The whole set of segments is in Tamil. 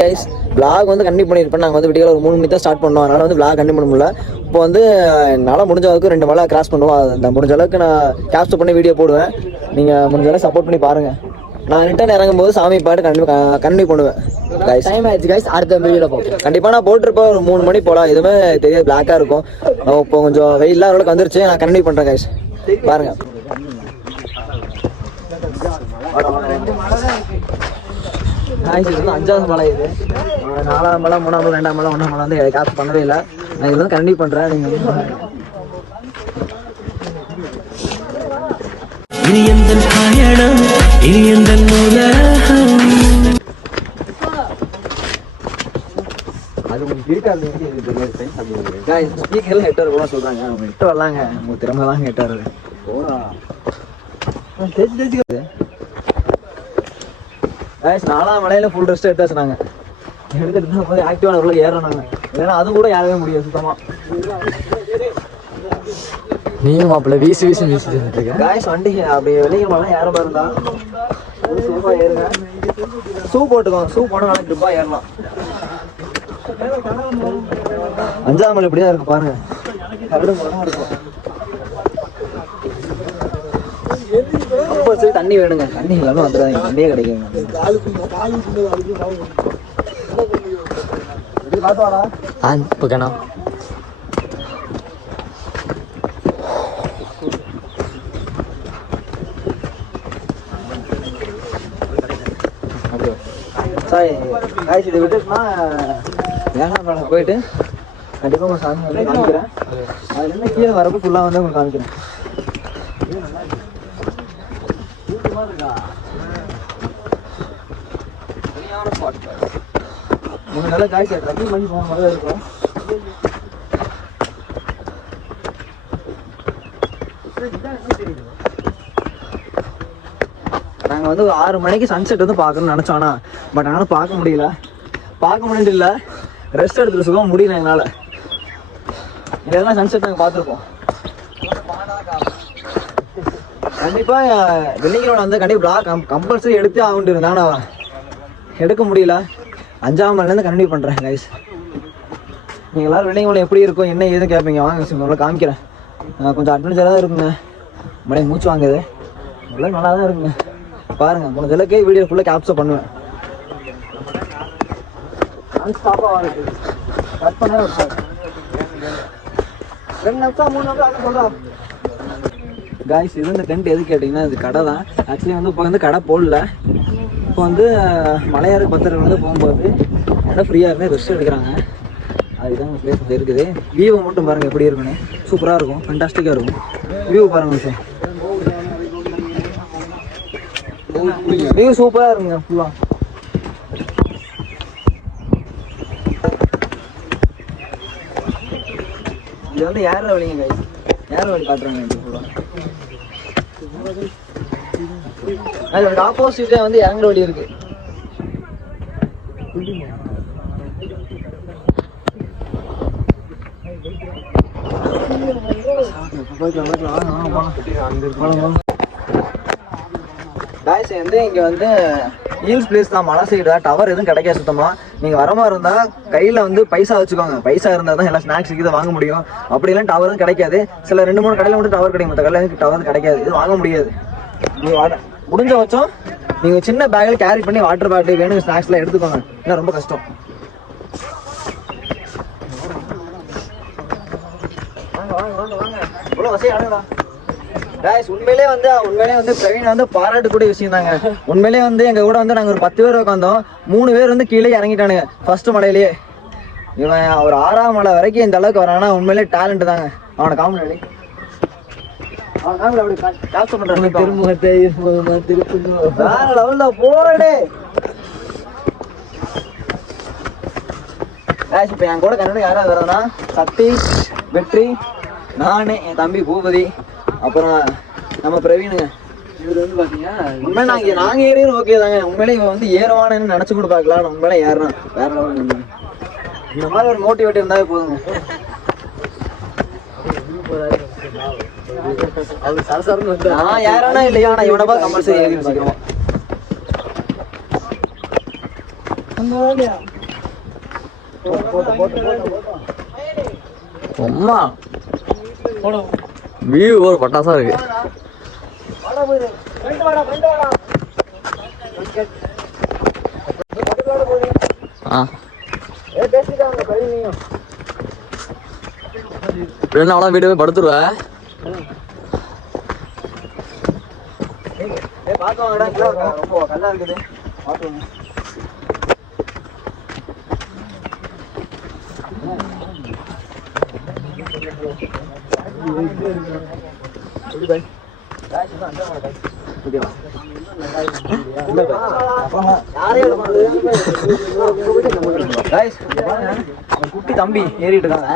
கைஸ் விளாக் வந்து கண்டிப்பாக பண்ணியிருப்பேன். நாங்கள் வந்து வீடியோவில் ஒரு 3 மணி தான் ஸ்டார்ட் பண்ணோம். அதனால் வந்து விளாக் கண்டிப்பாக பண்ண முடியல. இப்போ வந்து என்னால் முடிஞ்ச அளவுக்கு 2 மலை கிராஸ் பண்ணுவோம். அந்த முடிஞ்ச அளவுக்கு நான் கேப்சர் பண்ணி வீடியோ போடுவேன். நீங்கள் முடிஞ்ச அளவுக்கு சப்போர்ட் பண்ணி பாருங்கள். நான் ரிட்டர்ன் இறங்கும்போது சாமி பாட்டு கண்டிப்பாக பண்ணுவேன். கைஸ் டைம் ஆயிடுச்சு கைஸ். அடுத்த வீடியோவில் போகும். கண்டிப்பாக நான் போட்டிருப்பேன் ஒரு 3 மணி போகலாம். எதுவுமே தெரியாது, பிளாக்காக இருக்கும். இப்போ கொஞ்சம் வெயிலாம் அளவுக்கு வந்துருச்சு. நான் கண்டினியூ பண்ணுறேன் கைஸ், பாருங்கள். இது வந்து 5வது மலை. இது 4வது மலை, 3வது மலை, 2வது மலை, 1வது மலை வந்து கேப்சர் பண்ணவே இல்லை. நான் இதில் வந்து கண்டினியூ பண்ணுறேன். நீங்கள் அது கொஞ்சம் வீட்டாக ஸ்பீக்கர்லாம் ஹெட்டர் கூட சொல்கிறாங்க. அவங்க ஹெட்டர் வரலாங்க, உங்கள் திறமை தாங்க ஹெட்டர் போடா தேய்ச்சி. 4வது மலையில ஃபுல் ரெஸ்ட் எடுத்தாச்சு. நாங்கள் எடுத்துட்டு தான் போய் ஆக்டிவான உள்ள ஏறோம். நாங்கள் ஏன்னா அது கூட ஏறவே முடியாது சுத்தமாக. நீயும் மாப்பிள்ள வீசி வீசிட்டு காய்ஸ் வண்டி அப்படி வெளியெல்லாம் ஏற மாதிரி இருந்தா சேஃபாக ஏறுங்க. ஷூ போட்டுக்கோங்க. ஷூ போனால் நல்லா ட்ரிப்பாக ஏறலாம். 5வது மலை இப்படிதான் இருக்கு பாருங்க. இருக்கும். அப்போ தண்ணி வேணுங்க. தண்ணி இல்லாமல் வந்துடாதீங்க, தண்ணியே கிடைக்குங்க. சாரி காய்ச்சி இதை விட்டுட்டுனா வேணாம் போயிட்டு கண்டிப்பாக உங்கள் சாமி வந்து காமிக்கிறேன். அது என்ன கீழே வரப்போ ஃபுல்லாக வந்து உங்களுக்கு காமிக்கிறேன். நல்ல காய்ச்சி ட்ரக்கிங் பண்ணி போன மாதிரி இருக்கும். நாங்கள் வந்து 6 மணிக்கு சன்செட் வந்து பார்க்கணும்னு நினச்சோன்னா பட் ஆனால் பார்க்க முடியல. இல்லை, ரெஸ்ட் எடுத்துகிட்டு சுகம் முடியல என்னால். இதெல்லாம் சன்செட் நாங்கள் பார்த்துருப்போம். கண்டிப்பாக வெள்ளிக்கிழமை வந்து கண்டிப்பாக பிளாக் கம்பல்சரி எடுத்தே ஆகிட்டு இருந்தேன். ஆனால் எடுக்க முடியல. 5வது மலையிலேருந்து கண்டினியூ பண்ணுறேன் கைஸ். நீங்கள் எல்லோரும் வெள்ளிக்கிழமை எப்படி இருக்கும் என்ன ஏதுன்னு கேட்பீங்க. வாங்க உங்களை காமிக்கிறேன். கொஞ்சம் அட்வென்ச்சராக தான் இருக்குங்க. மழை மூச்சு வாங்குது. எல்லாம் நல்லா தான் இருக்குங்க. பாருங்கள், முடிஞ்ச அளவுக்கு வீடியோ ஃபுல்லாக கேப்சர் பண்ணுவேன். ஸ்டாப்பாக வாங்க கட் பண்ண 2 நிமிஷம் 3 நிமிஷம் சொல்கிறேன் காய்ஸ். இது இந்த டென்ட் எது கேட்டிங்கன்னா இது கடை தான். ஆக்சுவலி வந்து இப்போ வந்து கடை போடல. இப்போ வந்து மலையாறு பத்திரம் வந்து போகும்போது கடை ஃப்ரீயாக இருந்து ரெஸ்ட் எடுக்கிறாங்க. அதுதான் பிளேஸ் இருக்குது. வியூவை மட்டும் பாருங்கள் எப்படி இருக்குன்னு. சூப்பராக இருக்கும், ஃபண்டாஸ்டிக்காக இருக்கும். வியூ பாருங்கள் சார், வியூ சூப்பராக இருக்குங்க ஃபுல்லாக. இது வந்து ஏற வழிங்க கைஸ். ஏற வழி காட்டுறாங்க இது ஃபுல்லாக. அது ஆப்போசிட்டே வந்து இறங்குற வழி இருக்கு. காய்ஸ் வந்து இங்கே வந்து ஹில்ஸ் பிளேஸ் தான், மலை சைடு தான். டவர் எதுவும் கிடைக்காது சுத்தமாக. நீங்கள் வர மாதிரி இருந்தால் கையில் வந்து பைசா வச்சுக்கோங்க. பைசா இருந்தால் தான் எல்லாம் ஸ்நாக்ஸ் இதை வாங்க முடியும். அப்படிலாம் டவர் தான் கிடைக்காது. சில 2-3 கடையில் மட்டும் டவர் கிடைக்கும், மற்ற கடையில் டவர் கிடைக்காது. இது வாங்க முடியாது. நீங்கள் முடிஞ்ச பட்சம் நீங்கள் சின்ன பேக்கில் கேரி பண்ணி வாட்டர் பாட்டில் வேணும் ஸ்நாக்ஸ்லாம் எடுத்துக்கோங்க. ஏன்னா ரொம்ப கஷ்டம். இவ்வளோ வசதி அடங்கலாம் காய்ஸ். உண்மையிலே வந்து பிரவீன் வந்து பாராட்டக்கூடிய விஷயம் தாங்க. உண்மையிலே வந்து எங்கள் கூட வந்து நாங்கள் ஒரு 10 பேர் உட்காந்தோம். 3 பேர் வந்து கீழே இறங்கிட்டானுங்க ஃபர்ஸ்ட் மலையிலேயே. இவன் ஒரு 6வது மலை வரைக்கும் இந்த அளவுக்கு வரானா உண்மையிலே டேலண்ட் தாங்க. அவனை காமெடி இப்போ என் கூட கண்டிப்பாக யாராவது வரதுன்னா சக்தி, வெற்றி, நான், என் தம்பி பூபதி, அப்புறம் நம்ம பிரவீனுங்க. இவர் வந்து பார்த்தீங்கன்னா உண்மையிலே நாங்கள் ஏறியும் ஓகே தாங்க. உண்மையிலே இவன் வந்து ஏறுவானு நினச்சி கூட பார்க்கலாம். உண்மையிலே ஏறான் வேற லெவல். இந்த மாதிரி ஒரு மோட்டிவேட் இருந்தாவே போதுங்க. நான் யாரானா இல்லையா, ஆனால் இவனை பார்த்து கம்பல்சரி ஏறி வச்சுக்கிறோம். அம்மா வியூ ஒரு பட்டாசா இருக்கு. அவ்வளோ வீடு போய் படுத்துருவேன். ரொம்ப கல்லா இருக்குது. குட்டி தம்பி ஏறிட்டு இருக்காங்க.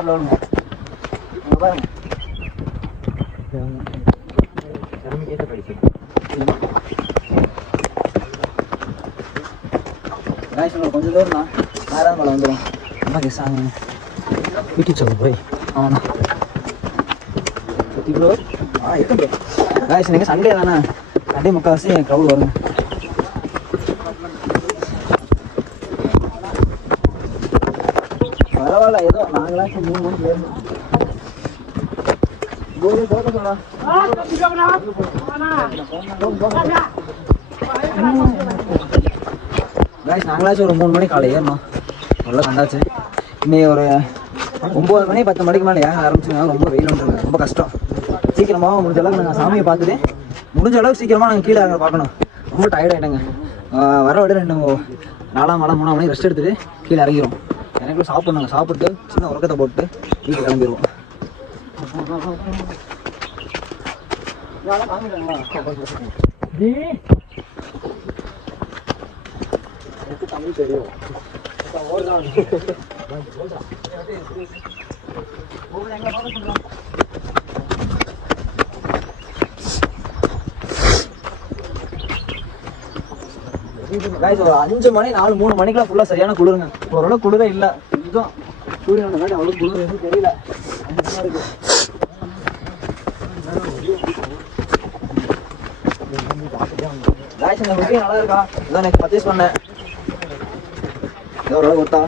கொஞ்சம் தூரம் தான் ஆறாம் மலை வந்துடும். ரொம்ப கெஸ்ஸாங்க வீட்டுக்கு சொல்ல போய் ஆமாண்ணா ப்ரோ. இருக்கு ப்ரோ. காய்ஸ் நீங்கள் சண்டே தானே, சண்டே முக்கால்வாசி க்ரௌட் வருங்க. பரவாயில்ல, ஏதோ நாங்களாச்சும் 3 மணிக்கு ஏறணும். காய்ஸ் நாங்களாச்சும் ஒரு 3 மணி காலை ஏறணும். நல்லா கண்டாச்சு. இன்னைக்கு ஒரு 9 மணி 10 மணிக்கு மேலே ஏற ஆரம்பிச்சுன்னா ரொம்ப வெயில் வந்துருக்கு. ரொம்ப கஷ்டம். சீக்கிரமாக முடிஞ்ச அளவுக்கு நாங்கள் சாமியை பார்த்துட்டு முடிஞ்ச அளவுக்கு சீக்கிரமாக நாங்கள் கீழே பார்க்கணும். ரொம்ப டயர்ட் ஆகிட்டேங்க. வர விட 4ஆம் மலை 3ஆம் மணி ரெஸ்ட் எடுத்துகிட்டு கீழே இறங்கிடுவோம். எனக்குள்ள சாப்பிட்ணுங்க. சாப்பிட்டு சின்ன உறக்கத்தை போட்டு வீட்டுக்கு கிளம்பிடுவோம். தமிழ் தெரியும். ஒரு 5 மணி 4-3 மணிக்கெல்லாம் ஃபுல்லாக சரியான குளிருங்க. ஓரளவு குளிரே இல்லை. இதுதான் சூரியனோட காட்டி அவ்வளோ குளிர் எதுவும் தெரியல. இருக்கு காய்ஸ் இந்த குட்டி நல்லா இருக்கா? இதான் எனக்கு பர்ச்சேஸ் பண்ணேன். ஓரளவு கொடுத்தா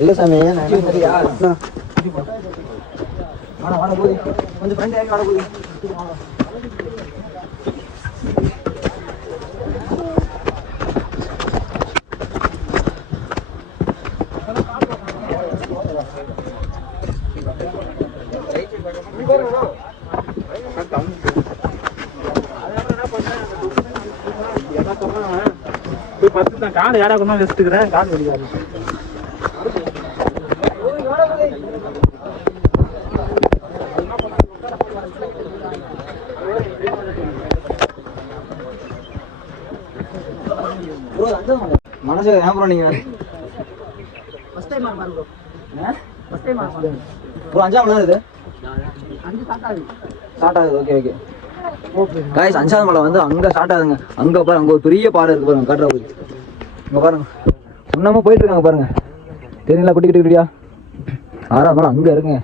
இல்ல சாமி கொஞ்சம் ஃப்ரெண்ட் ஆகி வாட போகுது. காடு யாரா கொண்டா வச்சுக்கிறேன். காடு வலிக்காது. மனசு ஏன் ப்ரோ நீங்க ஃபர்ஸ்ட் டைம் மார் ப்ரோ. ஃபர்ஸ்ட் டைம் மார் ப்ரோ. 5ஆம் மலை இது 5 ஸ்டார்ட் ஆகுது. ஓகே ஓகே गाइस 5ஆம் மலை வந்து அங்க ஸ்டார்ட் ஆகுதுங்க. அங்க பாருங்க, அங்க ஒரு பெரிய பாறை இருக்கு பாருங்க. காட்டுற போய் இங்க பாருங்க, இன்னமும் போயிட்டு இருக்காங்க பாருங்க. தெரியுங்களா? குட்டி குட்டி குட்டியா 6ஆம் மலை அங்க இருக்குங்க.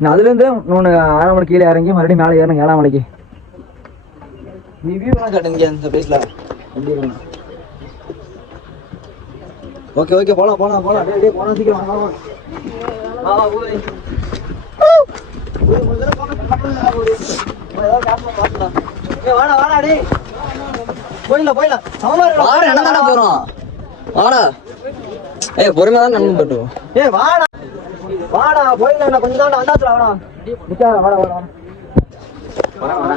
நான் அதுல இருந்து 6ஆம் மலை கீழே இறங்கி மறுபடியும் மேலே ஏறணும் 7ஆம் மலைக்கு. நீ வியூ வேணா காட்டுங்க இந்த பிளேஸ்ல. ஓகே ஓகே போலாம் போலாம் போலாம். டேய் போலாம் சீக்கிரம் வா வா வா போய் முதல்ல போலாம். வாடா வாடா டேய் போயிடலாம் வாடா. என்னடா போறோம்? வாடா. ஏய் பொறுமையா தான் நடந்து போறோம். ஏய் வாடா வாடா போயிடலாம். கொஞ்சம் தான் வந்தாச்சுடா. வாடா நிக்காத. வாடா வாடா வாடா.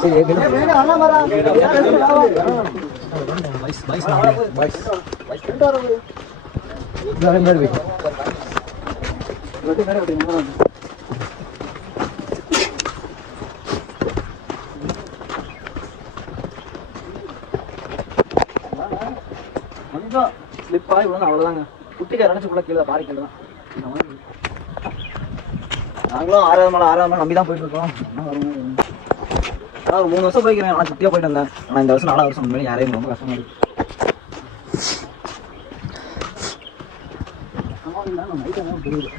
சரி கொஞ்சம் ஸ்லிப்பாகி விழுந்து அவ்வளோதாங்க. குட்டிக்கார நினச்சிக்குள்ள கீழே பாரி கீழே தான். நாங்களும் 6வது மலை நம்பி தான் போயிட்டு இருக்கோம். ஆனால் ஒரு 3 வருஷம் போய்க்கிறேன். ஆனால் சுற்றியாக போயிட்டு வந்தேன். ஆனால் இந்த வருஷம் 4வது வருஷம் முன்னாடி யாரையும் ரொம்ப கஷ்டமாக இருக்கு. புரியுது.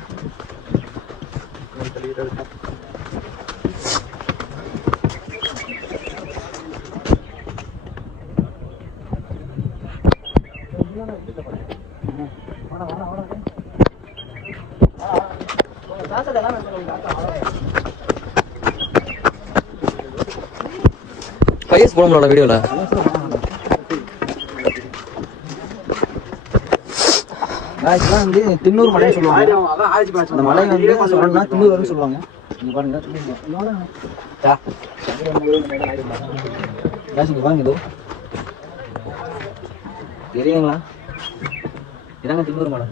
பையஸ் போட வீடியோல வந்து திண்ணூர் மலைன்னு சொல்லுவாங்க. அந்த மலை வந்து சொல்லணும்னா திண்ணூர் வரைக்கும் சொல்லுவாங்க. இங்க பாருங்க பாருங்க இதோ தெரியுங்களா? இதாங்க திண்ணூர் மலை.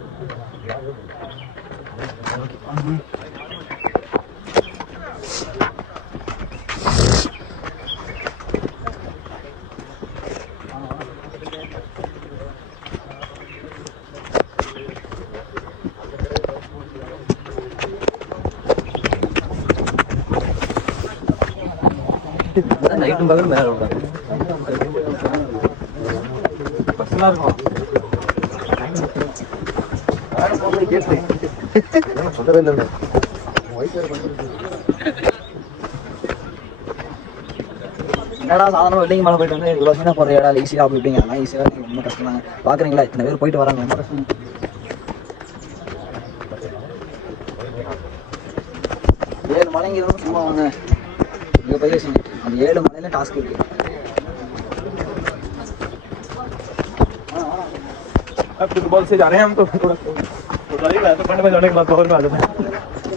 நைட்டும் பகலும் மேலே இருக்கும். சொல்லவே இல்லை. என்னடா சாதாரண வெள்ளிங்க மேலே போயிட்டு வந்து இவ்வளோ மீனாக போகிற இடம் ஈஸியாக அப்படி இப்படிங்க. அதெல்லாம் ஈஸியாக ரொம்ப கஷ்டம் தாங்க. பார்க்குறீங்களா இத்தனை பேர் போயிட்டு வராங்க. ரொம்ப கஷ்டம். 7 மலைங்க இருந்தாலும் சும்மா வாங்க. இங்கே போய் அந்த 7 மலையில டாஸ்க் இருக்கு.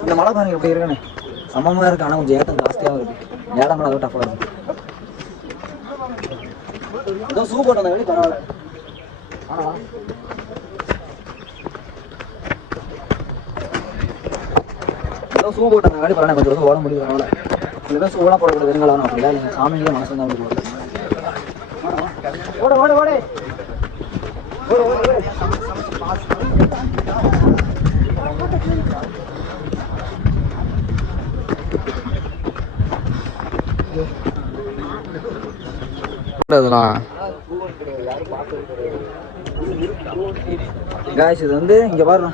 இந்த மலை பாருங்க எப்படி இருக்குன்னு. சமமாக இருக்கு. ஆனால் கொஞ்சம் ஏற்றம் ஜாஸ்தியாகவும் இருக்கு. 7ஆம் மலை டஃபாக இருக்கு. ஏதோ ஷூ போட்டு வந்த வேண்டி பரவாயில்ல. ஏதோ ஷூ போட்டு வந்த வேண்டி பரவாயில்ல. கொஞ்சம் ஓட முடியும். பரவாயில்ல. இதெல்லாம் ஷூலாம் போடக்கூடாது. வெறுங்கலாம் அப்படிலாம் நீங்கள் சாமியிலே மனசு தான் அப்படி போடுறது. ஓட ஓட ஓட காய்ஸ் இது வந்து இங்க பாருங்க.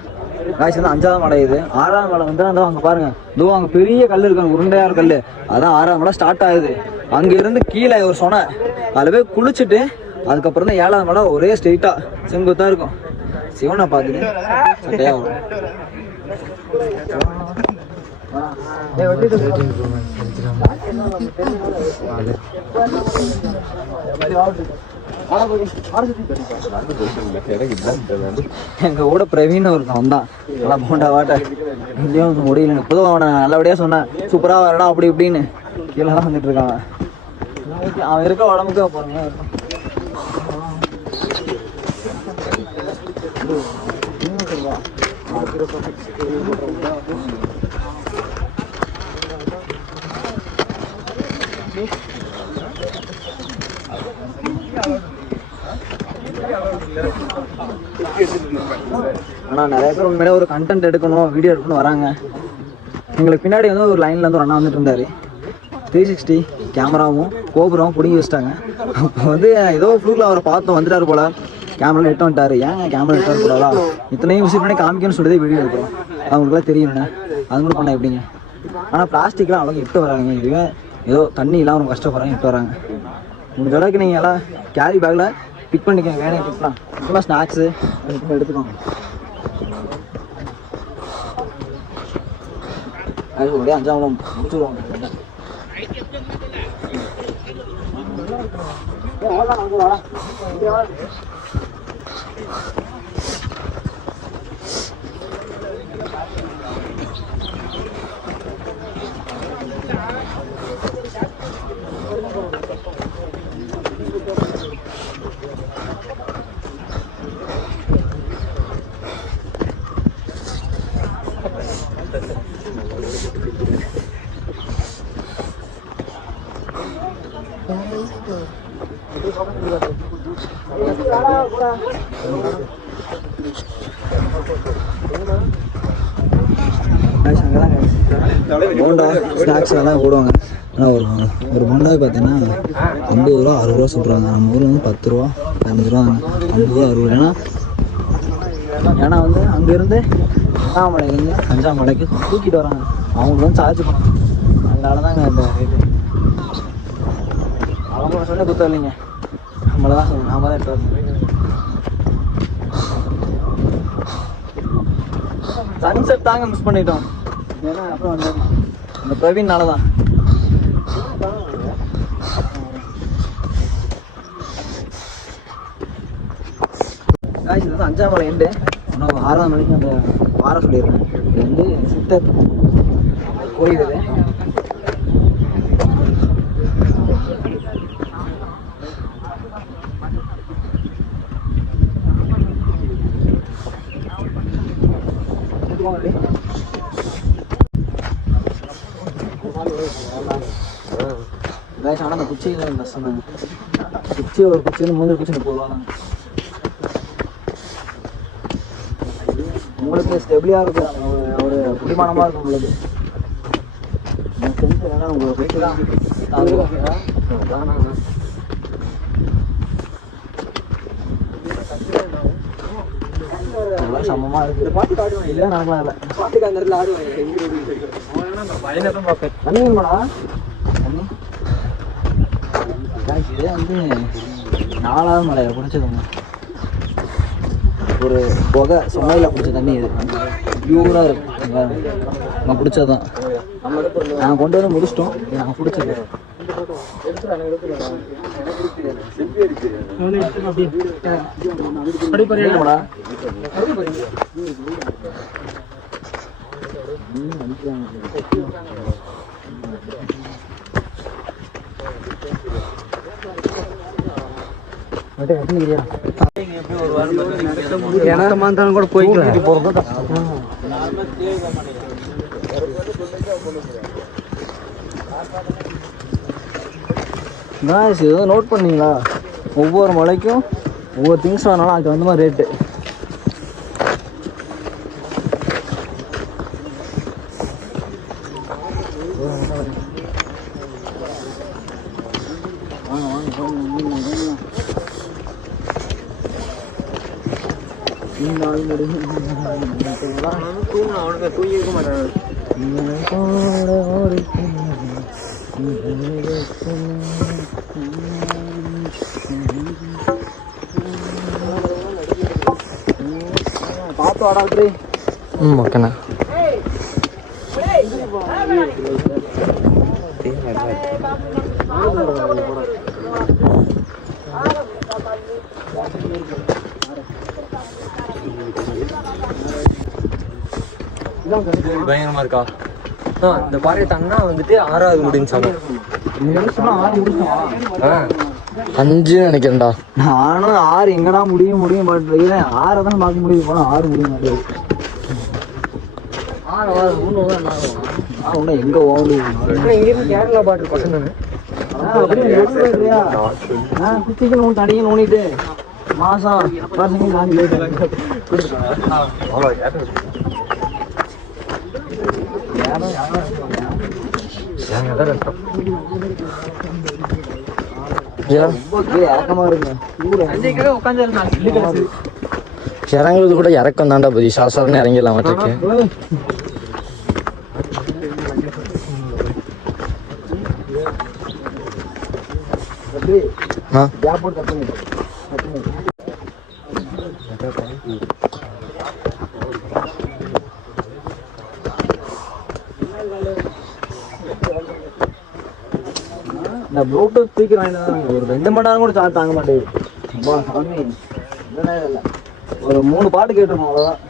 காய்ஸ் வந்து 5ஆவது மலை. இது 6ஆவது மலை வந்து அந்த அங்க பாருங்க. இதோ அங்க பெரிய கல் இருக்கு. உருண்டையார் கல். அதான் 6ஆவது மலை ஸ்டார்ட் ஆகுது. அங்க இருந்து கீழே ஒரு சொன்ன அதுல போய் குளிச்சுட்டு அதுக்கப்புறம் தான் 7ஆவது மலை ஒரே ஸ்ட்ரெயிட்டா செங்குத்தா இருக்கும். சிவனை பார்த்துட்டு சட்டையா வரும். எங்க கூட பிரவீன் ஒருத்தன் வந்தான். நல்லா போண்டா வாட்ட இங்கேயும் முடியல. இப்போதும் அவனை நல்லபடியா சொன்னேன். சூப்பரா வரடா அப்படி இப்படின்னு. கீழே தான் வந்துட்டு இருக்கான். அவன் இருக்க உடம்புக்கு போறேங்க. ஆனால் நிறைய பேர் உண்மையிலே ஒரு கண்டென்ட் எடுக்கணும், வீடியோ எடுக்கணும் வராங்க. எங்களுக்கு பின்னாடி வந்து ஒரு லைனில் வந்து ஒரு அண்ணா வந்துட்டு இருந்தார். 360 கேமராவும் கோபுரமும் பிடிங்கி வச்சிட்டாங்க. அப்போ வந்து ஏதோ ஃப்ளூக்கில் அவரை பார்த்தோம், வந்துட்டார் போல். கேமரா எட்டு வந்துட்டார். ஏன் கேமரா எட்டு வரக்கூடாதா? இத்தனையும் விசிட் பண்ணி காமிக்கணும்னு சொல்லிட்டு வீடியோ எடுக்கிறோம். அவங்களுக்குலாம் தெரியும்ண்ணே. அது கூட பண்ண எப்படிங்க? ஆனால் பிளாஸ்டிக்லாம் அவ்வளோ எட்டு வராங்க. இதுவே ஏதோ தண்ணி இல்லாமல் ரொம்ப கஷ்டப்படுறாங்க, எட்டு வராங்க. முடிஞ்ச அளவுக்கு நீங்கள் எல்லாம் கேரி பேக்கில் பிக் பண்ணிக்கோங்க. வேணும் பிக்லாம் சும்மா ஸ்நாக்ஸு எடுத்துக்கோங்க. அது ஒரே 5ஆம் முடிச்சுடுவாங்க. போண்டா ஸ்நாக்ஸ் எல்லாம் போடுவாங்க. ஆனால் ஒரு போண்டாவை பார்த்தீங்கன்னா 50 ரூபா 60 ரூபா சொல்கிறாங்க. நம்ம ஊரில் வந்து 10 ரூபா 15 ரூபா 50 ரூபா 60 ரூபா. ஏன்னா வந்து அங்கேருந்து அண்ணாமலையிலேருந்து அஞ்சாமலைக்கு தூக்கிட்டு வராங்க. அவங்களுக்கு வந்து சார்ஜ் பண்ணணும். அதனால தாங்க இந்த ரேட்டு. அவங்க சொன்ன குத்தம் இல்லைங்க, நம்மளை தான் சொல்லணும். நாம தான் எடுத்து வரணும். சன்செட் தாங்க மிஸ் பண்ணிட்டோம். ஏன்னா அப்புறம் வந்து இந்த பிரவீன்னால தான். இது வந்து அஞ்சாமலை எண்டு. இன்னும் 6ஆம் மணிக்கு அந்த வார சொல்லிடுறேன். இது வந்து சித்தர் கோயில். இது ஆனால் அந்த குச்சியில் கஷ்டம் தாங்க. குச்சி ஒரு குச்சின்னு 3 குச்சி 30 ரூபா தாங்க. உங்களுக்கு ஸ்டெபிளியாக இருக்கும், ஒரு குடிமானமாக இருக்கும் உங்களுக்கு. செஞ்சு வேணா உங்களுக்கு போயிட்டு தான் சமமாக இருக்குது. பாட்டு காட்டுவேன் இல்லை நடக்கலாம். இல்லை பாட்டுக்கு அந்த இடத்துல ஆடுவேன். தண்ணிங்கம்மாடா தண்ணி. இதே வந்து 4ஆவது மலையை பிடிச்சதுங்க. ஒரு புகை சுமையில் பிடிச்ச தண்ணி. இது பியூராக இருக்கும். நான் பிடிச்சதான் நாங்கள் கொண்டு வந்து முடிச்சிட்டோம். இது நாங்கள் பிடிச்சது. கூட போய்க்கிறேன். இது நோட் பண்ணீங்களா? ஒவ்வொரு மலைக்கும் ஒவ்வொரு திங்ஸ் வாங்கினாலும் அதுக்கு வந்து மாதிரி ரேட்டு. தூங்கிக்க மாட்டேன். பார்த்து வாடாட்ரி. ஓகேண்ணா. பயங்கரமா இருக்கா? இந்த பாறையை தாண்டா வந்துட்டு 6ஆவது முடிஞ்சாங்க. 5 நினைக்கிறேன்டா. நானும் 6 எங்கடா முடியும் மாட்டேன். 6 தான் பார்க்க முடியும். போனா 6 முடிய மாட்டேங்குது. 6 எங்க ஓடுது? இங்கிருந்து கேரளா பாட்டு பசங்க குச்சிக்கு தடியும் நோண்டிட்டு மாசம் பசங்க இறங்குறது கூட இறக்கம் தாண்டா பதி. சாசாரன்னு இறங்கிடலாம் மாட்டேக்கு. இந்த ப்ளூடூத் ஸ்பீக்கர் வாங்கிட்டு ஒரு 2 மணி நேரம் கூட சார்ஜ் தாங்க மாட்டேங்குது. சாமி இல்லை ஒரு 3 பாட்டு கேட்டிருக்கோம். அவ்வளோதான்.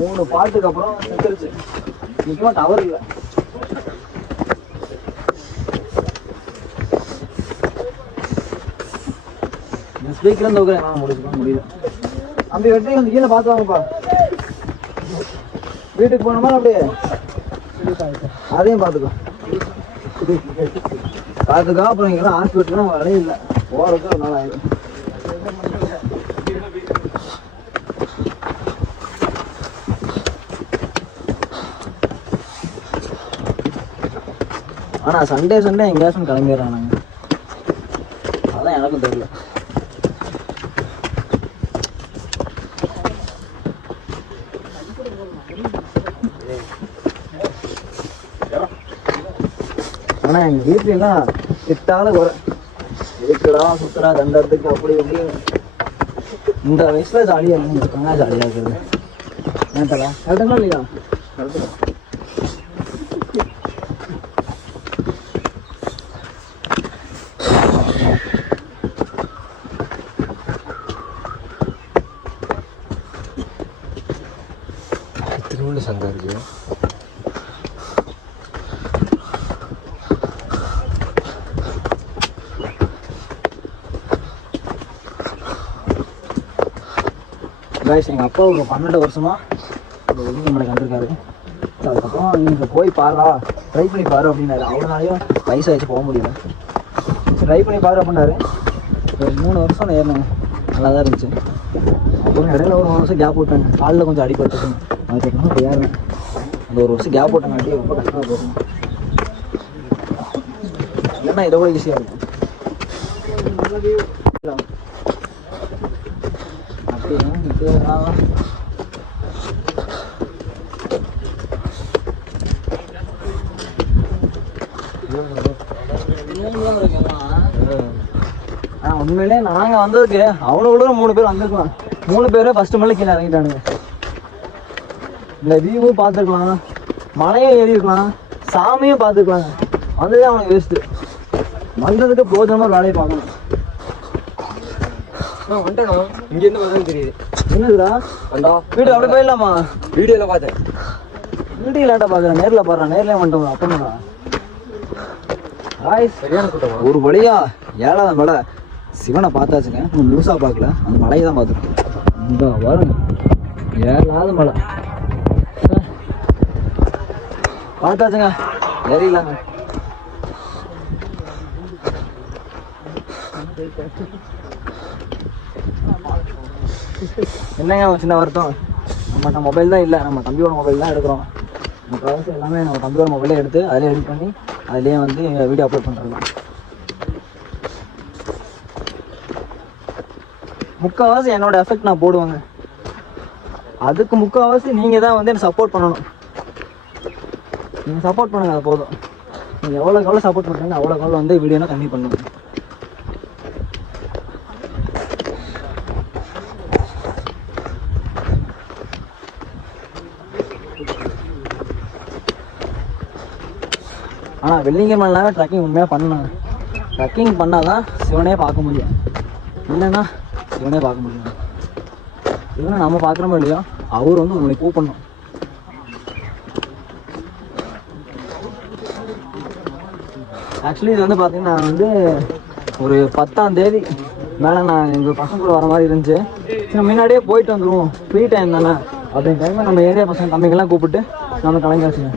3 பாட்டுக்கு அப்புறம் செத்துருச்சு. முக்கியமாக டவர் இல்லை. இந்த ஸ்பீக்கர் வந்து என்னால் முடியல. அப்படி வெட்டி வந்து கீழே பார்த்து வாங்கப்பா. வீட்டுக்கு போனோமா அப்படியே அதையும் பார்த்துக்கோ. அப்புறம் இங்கே ஹாஸ்பிட்டல்லாம் வரையும் இல்லை. போகிறதுக்கு ஒரு நாள் ஆயிடும். ஆனால் சண்டே எங்கேயாச்சும் கிளம்பிடுறாங்க, அதான் எனக்கும் தெரியல. ஆனால் எங்கள் வீட்லாம் திட்டால குறை, எதுக்குடா சுற்றுறா தண்டத்துக்கு அப்படி இப்படி. இந்த வயசுல ஜாலியாக இருக்காங்க, ஜாலியாக இருக்குது. ஏன் தலா கரெக்டுங்களா இல்லையா? கரெக்டு. திருவள்ள சங்கம் இருக்கு. கைஸ், எங்கள் அப்பா ஒரு 12 வருஷமா இந்த வெள்ளி நம்மளை கண்டிருக்காரு. அதுக்கப்புறம் நீங்கள் போய் பாருடா, ட்ரை பண்ணி பாரு அப்படின்னாரு. அவ்வளோனாலையும் வயசாகிடுச்சு, போக முடியல. ட்ரை பண்ணி பாரு அப்படின்னாரு. ஒரு 3 வருஷம் ஏறினாங்க, நல்லா தான் இருந்துச்சு. அப்புறம் இடையில ஒரு 1 வருஷம் கேப் விட்டாங்க, காலில் கொஞ்சம் அடிபட்டுருக்கும். அதுக்கப்புறம் இப்போ ஏறினேன். அந்த 1 வருஷம் கேப் விட்டங்காட்டி ரொம்ப கஷ்டமாக போகும். இல்லைன்னா இதை கூட ஈஸியாக இருக்கும். உண்மையிலே நாங்க வந்ததுக்கு அவ்வளோ 3 பேர் வந்திருக்கலாம். 3 பேரும் ஃபர்ஸ்ட் மலை கீழே இறங்கிட்டானுங்க. இந்த வியூவும் பார்த்துருக்கலாம், மலையும் ஏறி இருக்கலாம், சாமியும் பார்த்துருக்கலாங்க. வந்ததே அவனுக்கு வேஸ்ட்டு. வந்ததுக்கு போஜனமாக வேலையை பார்க்கணும். வந்துட்டேண்ணா, இங்கேருந்து பார்த்தா தெரியுது. என்னதுடா வீடு அப்படி போயிடலாமா? வீடியோவில் பார்த்தேன். வீடியோ லேட்டாக பார்க்குறேன், நேரில் பாடுறேன். நேர்லேயே வந்துட்டோம் அப்பா. சரியான கூட்டம். ஒரு வழியா 7ஆவது மலை சிவனை பார்த்தாச்சுங்க. முழுசா பார்க்கல, அந்த மலையை தான் பார்த்துருக்கோம். இந்த வரும் 7ஆவது மலை பார்த்தாச்சுங்க, ஏறிடலாங்க. என்னங்க ஒரு சின்ன வருத்தம், நம்மகிட்ட மொபைல் தான் இல்லை, நம்ம தம்பியோட மொபைல் தான் எடுக்கிறோம். முக்கால்வாசி எல்லாமே நம்ம தம்பியோட மொபைலே எடுத்து அதிலே எடிட் பண்ணி அதிலே வந்து வீடியோ அப்லோட் பண்ணுறோம். முக்கால்வாசி என்னோட எஃபெக்ட் நான் போடுவாங்க, அதுக்கு முக்கால்வாசி நீங்கள் தான் வந்து எனக்கு சப்போர்ட் பண்ணணும். நீங்கள் சப்போர்ட் பண்ணுங்க, அது போதும். நீங்கள் எவ்வளோக்கு எவ்வளோ சப்போர்ட் பண்ணுறீங்க அவ்வளோக்கு எவ்வளோ வந்து வீடியோனா கம்மி பண்ணுங்க. ஆனால் வெள்ளிங்கிரி மலைனாவே ட்ரெக்கிங் உண்மையாக பண்ணணும். ட்ரெக்கிங் பண்ணால் தான் சிவனே பார்க்க முடியும், இல்லைன்னா சிவனே பார்க்க முடியும். சிவனை நம்ம பார்க்குறோமோ இல்லையோ, அவர் வந்து உங்களை கூப்பிடணும். ஆக்சுவலி இது வந்து பார்த்தீங்கன்னா நான் வந்து ஒரு 10ஆம் தேதி மேலே நான் எங்கள் பசங்க கூட வர மாதிரி இருந்துச்சு. சரி முன்னாடியே போயிட்டு வந்துடுவோம், ஃப்ரீ டைம் தானே அப்படின்ற டைமில் நம்ம ஏரியா பசங்க தம்பிங்கெல்லாம் கூப்பிட்டு நம்ம கிளம்பியாச்சுங்க.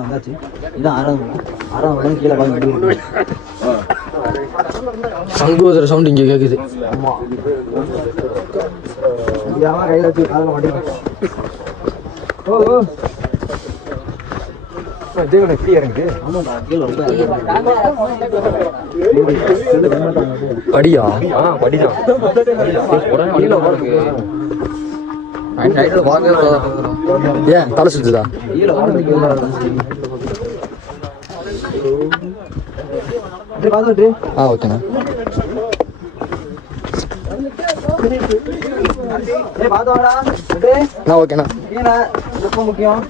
வந்தாச்சு. இதான் 6ஆவது மலை கீழே பார்க்க சங்கோதர சவுண்ட் இங்கே கேட்குது. ஆமாம், கையில் வச்சு காதில் மாட்டேன். ஓ தேவனை எப்படி இறங்குது? ஆமாண்டா, கீழே படியா? படிதான். ஏன் தலை சுத்துதா? ஓகேண்ணா. ஓகேண்ணா. முக்கியம்,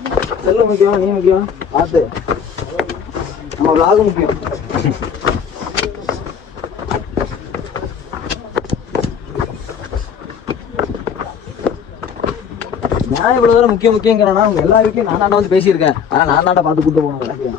செல்லு முக்கியம், நீ முக்கியம், பார்த்து நம்ம விளாகு முக்கியம். நான் இவ்வளவு தூரம் முக்கியங்கிறேன்னா உங்க எல்லா வீட்லையும் நான் வந்து பேசியிருக்கேன். ஆனா நான் தாண்டா பார்த்து கூட்டு போகணும்.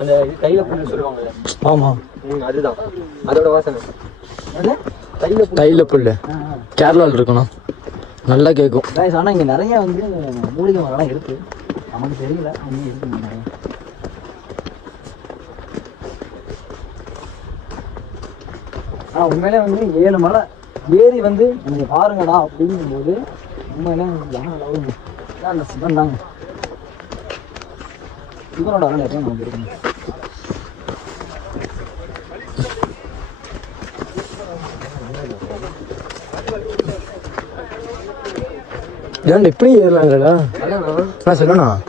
அந்த தைல புல்லு சொல்லுவாங்கல்ல, ஆமா அதுதான் அதோட வாசனை. தைல புல்லு கேரளாவில் இருக்கணும், நல்லா கேட்கும். ஆனால் இங்கே நிறைய வந்து மூலிகை மரம்லாம் இருக்கு, நமக்கு தெரியல அங்கே இருக்கு நிறைய. ஆனால் உண்மையிலே வந்து 7 மலை ஏறி வந்து நீங்க பாருங்கடா அப்படிங்கும்போது உண்மையிலே அந்த சிவன் தாங்க. சிவனோட அருள் எப்பயும் நமக்கு இருக்குங்க. ஏன் இப்படி ஏறலாங்களா? நான் சொல்லணும்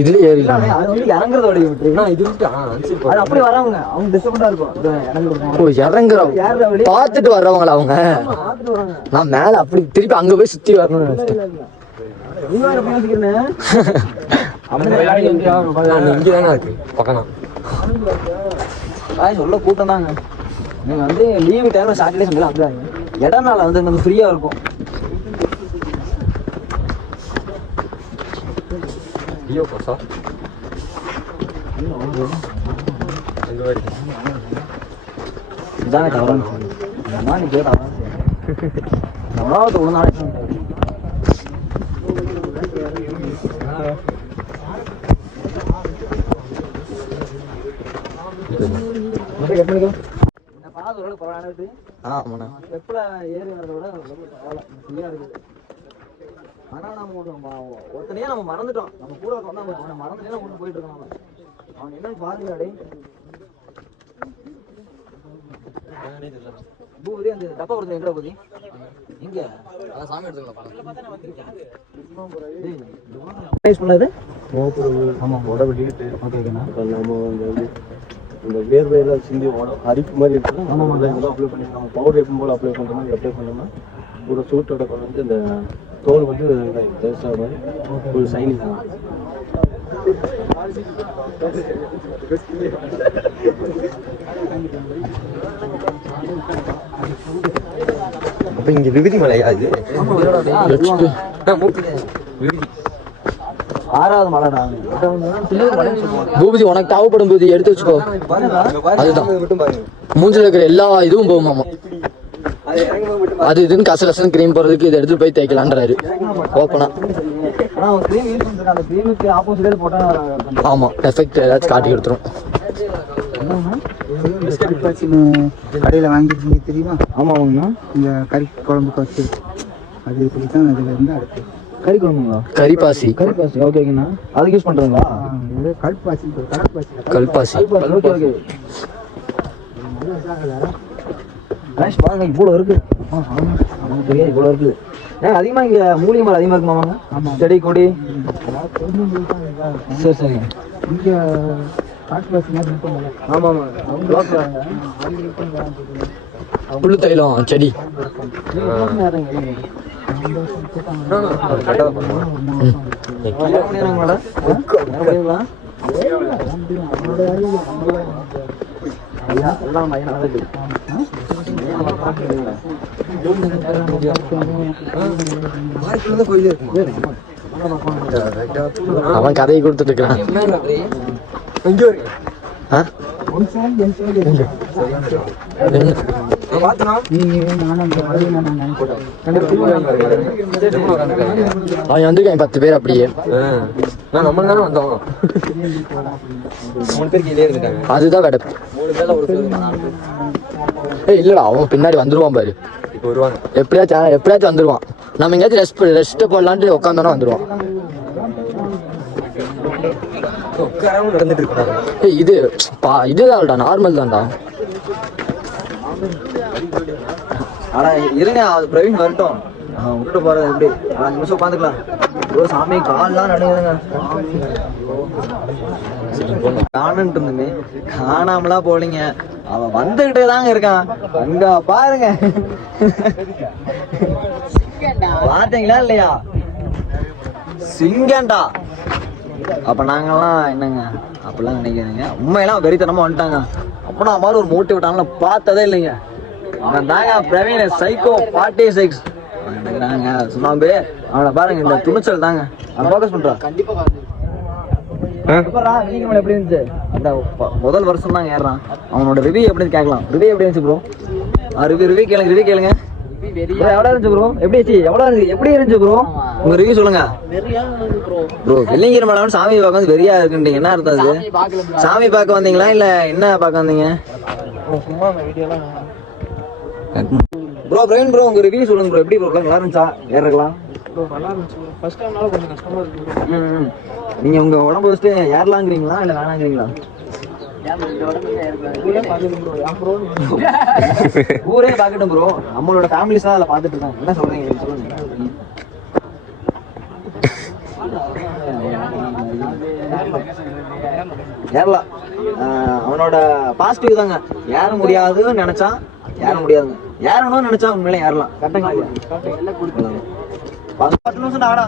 இதுல ஏறிடலாம். அது வந்து இறங்குறதோட விட்டு இது அது அப்படி வரவங்க அவங்க டிஸ்டர்பண்டா இருக்கும். இறங்குறோம் பார்த்துட்டு வர்றவங்களா அவங்க? பார்த்துட்டு வராங்க. நான் மேல அப்படி திருப்பி அங்க போய் சுத்தி வரணும்னு நினைச்சேன். இங்கதானே இருக்கு பக்கம். சொல்ல கூட்டம் தாங்க. நீங்க வந்து லீவு டைம்ல சாட்டர்டே சண்டே அப்படிதாங்க, இடம்னால வந்து நமக்கு ஃப்ரீயா இருக்கும். ஐயோ பாசா இதானே தவறான நம்ம நீ கேட்டா நம்மளாவது ஒரு நாளைக்கு இந்த பாதை ஓரளவுக்கு பரவாயில்ல. ஆமாண்ணா. ஸ்டெப்ல ஏறி வரத விட ரொம்ப பரவாயில்ல, ஃப்ரீயா இருக்குது. ஆனா நம்ம ஒருத்தனையே நம்ம மறந்துட்டோம். நம்ம கூட இருக்கோம், அவனை மறந்துட்டே கொண்டு போயிட்டு இருக்கோம். அவன் என்னன்னு பாருங்கடா. பூபதி அந்த டப்பா கொடுத்து எங்கடா போதி இங்க சாமி எடுத்துக்கலாம். பண்ணது ஆமா உடம்பு நம்ம இந்த வேர்வையெல்லாம் சிந்தி அரிப்பு மாதிரி இருக்குன்னா நம்ம அப்ளை பண்ணிக்கலாம். பவுடர் எப்பவும் போல அப்ளை பண்ணுற மாதிரி அப்ளை பண்ணோம்னா ஒரு சூட்டோட வந்து இந்த தோல் வந்து பெருசாக மாதிரி ஒரு சைனிங் தான். அப்ப இங்க விபதி மலையா இது? விபதி 6வது மலைடா. பூபதி உனக்கு தேவைப்படும் போது எடுத்து வச்சுக்கோ. அதுதான் மூஞ்சில இருக்கிற எல்லா இதுவும் போகுமாமா. அது இதுன்னு கசகசன்னு கிரீம் போறதுக்கு இதை எடுத்து போய் தேய்க்கலான்றாரு ஓப்பனா. ஆமா எஃபெக்ட் ஏதாச்சும் காட்டி கொடுத்துரும். கடையில் வாங்கிட்டீங்க தெரியுமா? ஆமாங்கண்ணா. இந்த கறி குழம்புக்கு வச்சு அது இப்படி தான் அதில் இருந்து அடுத்து கறி குழம்புங்களா? கரிபாசி. கறிப்பாசி ஓகேங்கண்ணா. அதுக்கு யூஸ் பண்ணுறீங்களா? இது கல்பாசி கல்பாசி. Okay okay. ரமேஷ் பாருங்க இவ்வளோ இருக்கு. நமக்கு தெரியாது இவ்வளோ இருக்குது. ஏன் அதிகமாக இங்கே மூலிகை மரம் அதிகமாக இருக்குமாங்க? ஆமாம். செடி கொடி. சரி சரி. இங்கே காட்டுப்பாசி மாதிரி இருக்கும். ஆமாம் புல்லு தைலம் செடி. அவன் கதையை கொடுத்துட்டு இருக்கிறான். அவன் வந்துருக்கான் 10 பேர் அப்படியே. நம்ம தானே வந்தோம். 3 பேருக்கு இதே இருந்துட்டாங்க. அதுதான் கிடப்பு. இல்லடா அவன் பின்னாடி வந்துருவான் பாரு. இப்போ வருவாங்க. எப்படியாச்சும் வந்துருவான். நம்ம எங்கேயாச்சும் ரெஸ்ட் போடலான்ட்டு உட்காந்தோன்னா வந்துருவான். உட்காராம நடந்துட்டு இருக்காங்க. இதுதான்டா நார்மல் தான்டா. ஆனா இருங்க, அது பிரவீன் வரட்டும். விட்டு போறது எப்படி 5 நிமிஷம் உட்காந்துக்கலாம். சாமி கால்லாம் நடுங்குதுங்க. காணன்ட்டு இருந்துமே காணாமலாம் போலீங்க. அவன் வந்துகிட்டே தாங்க இருக்கான். அங்க பாருங்க, பாத்தீங்களா இல்லையா? சிங்கண்டா அப்போ நாங்கள்லாம் என்னங்க அப்படிலாம் நினைக்காதீங்க. உண்மையெல்லாம் வெறித்தனமாக வந்துட்டாங்க. அப்போ நான் மாதிரி ஒரு மோட்டிவேட்டான பார்த்ததே இல்லைங்க. அவன் தாங்க பிரவீன் சைக்கோ 46 நினைக்கிறாங்க சுண்ணாம்பு. அவனை பாருங்க, இந்த துணிச்சல் தாங்க அவன் ஃபோக்கஸ் பண்ணுறான். எப்படி இருந்துச்சு அந்த முதல் வருஷம் தான் ஏறான். அவனோட ரிவ்யூ எப்படின்னு கேட்கலாம். ரிவ்யூ எப்படி இருந்துச்சு ப்ரோ? ரிவ்யூ கேளுங்க. எவ்வளோ இருந்துச்சு ப்ரோ? எப்படி இருந்துச்சு ப்ரோ? உங்க ரிவ்யூ சொல்லுங்க ப்ரோ. வெள்ளிங்கிரி மலை சாமி பார்க்க வந்து வெறியா இருக்குன்றீங்க, என்ன அர்த்தம் அது? சாமி பார்க்க வந்தீங்களா இல்ல என்ன பார்க்க வந்தீங்க ப்ரோ? பிரவீன் ப்ரோ உங்க ரிவ்யூ சொல்லுங்க ப்ரோ. எப்படி ப்ரோ நல்லா இருந்துச்சா ஏறலாம்? நீங்க உங்க உடம்பு வச்சுட்டு ஏறலாங்கிறீங்களா இல்ல வேணாங்கிறீங்களா? ஊரே பாக்கட்டும் ப்ரோ, நம்மளோட ஃபேமிலிஸ் தான் அதில் பார்த்துட்டு இருக்காங்க. என்ன சொல்றீங்க சொல்லுங்க. ஏறலாம். அவனோட பாசிட்டிவ் தாங்க. ஏற முடியாதுன்னு நினைச்சா ஏற முடியாதுங்க, ஏறணும்னு நினைச்சா உண்மையிலே ஏறலாம். கரெக்டுங்களா? 10 நிமிஷம் ஆடா.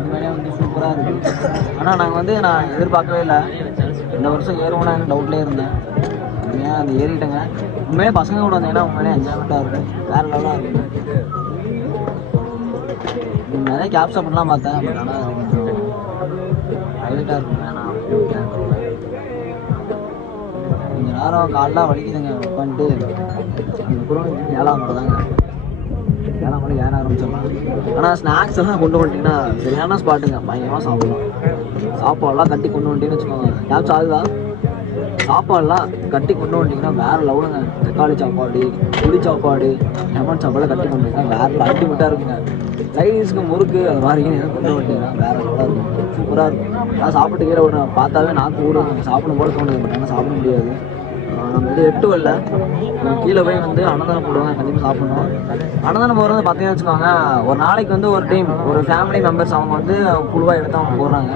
உண்மையிலே வந்து சூப்பராக இருக்கு. ஆனால் நாங்கள் வந்து நான் எதிர்பார்க்கவே இல்லை இந்த வருஷம் ஏறுவோன்னு டவுட்லேயே இருந்தேன். உண்மையாக அது ஏறிட்டேங்க. உண்மையிலே பசங்க கூட வந்தீங்கன்னா உண்மையிலே என்ஜாய்மெண்ட்டாக இருக்கும், வேறு லெவலாக இருக்கும். நிறைய கேப்ஸ் பண்ணலாம் பார்த்தேன், பட் ஆனால் அது கொஞ்சம் ஹைலைட்டாக இருக்கும். வேணாம் கொஞ்சம் நேரம் காலெலாம் வலிக்குதுங்க உட்காந்துட்டு. அதுக்கப்புறம் 7ஆம் மணி தாங்க, 7ஆம் மணி ஏற ஆரம்பிச்சிடலாம். ஆனால் ஸ்நாக்ஸ் எல்லாம் கொண்டு வந்துட்டிங்கன்னா சரியான ஸ்பாட்டுங்க, பயங்கரமாக சாப்பிடலாம். சாப்பாடெல்லாம் கட்டி கொண்டு வந்துட்டீங்கன்னு வச்சுக்கோங்க. கேப்ஸ் ஆகுதா? சாப்பாடெல்லாம் கட்டி கொண்டு வந்துட்டிங்கன்னா வேறு லெவலுங்க. தக்காளி சாப்பாடு, புளி சாப்பாடு, லெமன் சாப்பாடு கட்டி கொண்டு வந்தீங்கன்னா வேறு அல்டிமேட்டாக இருக்குங்க. சைடிஸ்க்கு முறுக்கு அது மாதிரி எதுவும் கொண்டு வந்துட்டீங்கன்னா வேறு லெவலாக இருக்கும், சூப்பராக இருக்கும். நான் சாப்பிட்டு கீழே விட பார்த்தாவே நாக்கு ஊடும், சாப்பிடும் போட தோணுது, பட் ஆனால் சாப்பிட முடியாது. நம்ம வந்து 8 வரல கீழே போய் வந்து அன்னதானம் போடுவாங்க, கண்டிப்பாக சாப்பிடணும். அன்னதானம் போடுறது பார்த்தீங்கன்னு வச்சுக்கோங்க, ஒரு நாளைக்கு வந்து ஒரு டீம், ஒரு ஃபேமிலி மெம்பர்ஸ் அவங்க வந்து குழுவாக எடுத்து அவங்க போடுறாங்க.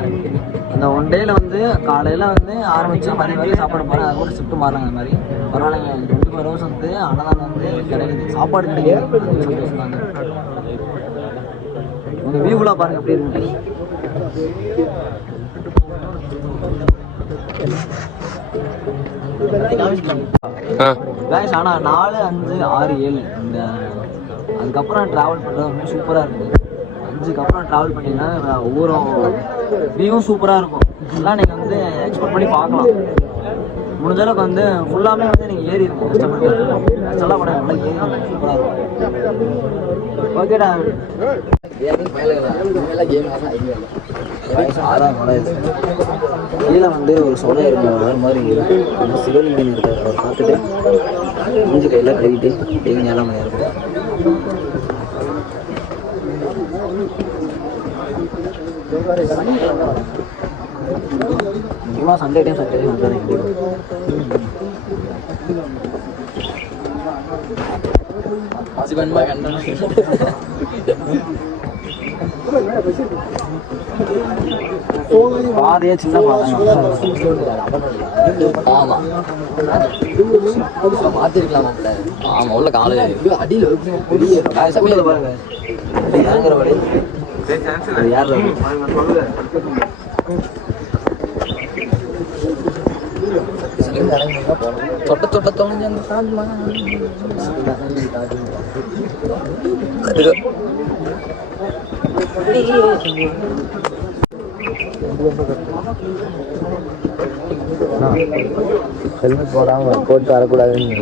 அந்த 1 டேயில் வந்து காலையில் வந்து ஆரம்பித்து மதியம் வரைக்கும் சாப்பாடு போகிறாங்க. அது கூட ஷிஃப்ட் மாறுறாங்க. அந்த மாதிரி பரவாயில்லைங்க. 24 ஹவர்ஸ் வந்து அன்னதானம் வந்து கிடைக்குது, சாப்பாடு கிடைக்குது, அது சந்தோஷம் தாங்க. உங்கள் வியூவெலாம் பாருங்கள் எப்படி இருக்கு. ஆனால் 4, 5, 6, 7 இந்த அதுக்கப்புறம் ட்ராவல் பண்ணுறது ரொம்ப சூப்பராக இருக்குது. 5க்கு அப்புறம் ட்ராவல் பண்ணிங்கன்னா ஒவ்வொரு வியூவும் சூப்பராக இருக்கும். இதெல்லாம் நீங்கள் வந்து எக்ஸ்பெக்ட் பண்ணி பார்க்கலாம். முடிஞ்ச அளவுக்கு வந்து ஃபுல்லாமே வந்து நீங்கள் ஏறி இருக்கும், கஷ்டப்பட்டு கஷ்டம்லாம் பண்ண நல்லா ஏறி சூப்பராக இருக்கும். ஓகேடா. கீழே வந்து ஒரு சொலை இருக்கும், வேறு மாதிரி சிவலிங்கம் இருக்காரு. அவர் பார்த்துட்டு மூஞ்சி கையெல்லாம் கழுவிட்டு டெய்லி 7ஆம் மணி இருக்கும். முக்கியமாக சண்டே டைம் வந்துடுறேன். பாதையே சின்ன பாதை மாத்திருக்கலாம். ஆமா உள்ள காலையில அடியில் பாருங்க இறங்குற வழி யார் தொட்ட தொட்ட தோணுச்சு அந்த ஹெல்மெட் போடாம போட்டு வரக்கூடாதுன்னு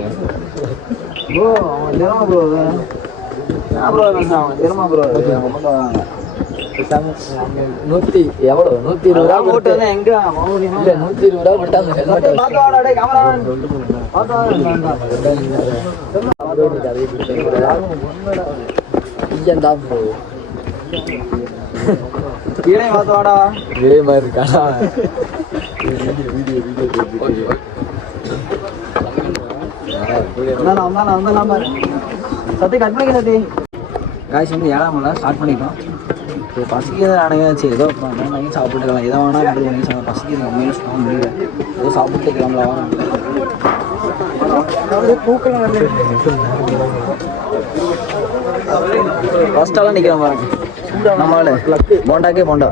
ப்ரோ. அவன் தினமா ப்ரோ அவன் தினமா ப்ரோ 100 எவ்வளோ 120 ரூபா போட்டு வந்து எங்க இல்லை 120 ரூபா போட்டு அந்த ஹெல்மெட் கீழே பார்த்துவாடா இதே மாதிரி இருக்காடா. சத்தி கட் பண்ணிக்க சத்தி. காய்ச்சி வந்து 7ஆம் மலை ஸ்டார்ட் பண்ணிட்டோம். இப்போ பசிக்கிறது நானே சரி ஏதோ வாங்கி சாப்பிட்டுக்கலாம், எதை வேணால் ஆர்டர் பண்ணி சாப்பிட பசிக்கிறது உண்மையில சொல்ல முடியல, ஏதோ சாப்பிட்டு கிளம்பலாம். ஃபஸ்ட்டாலாம் நிற்கிற பாருங்க நம்மளால போண்டாக்கே போண்டா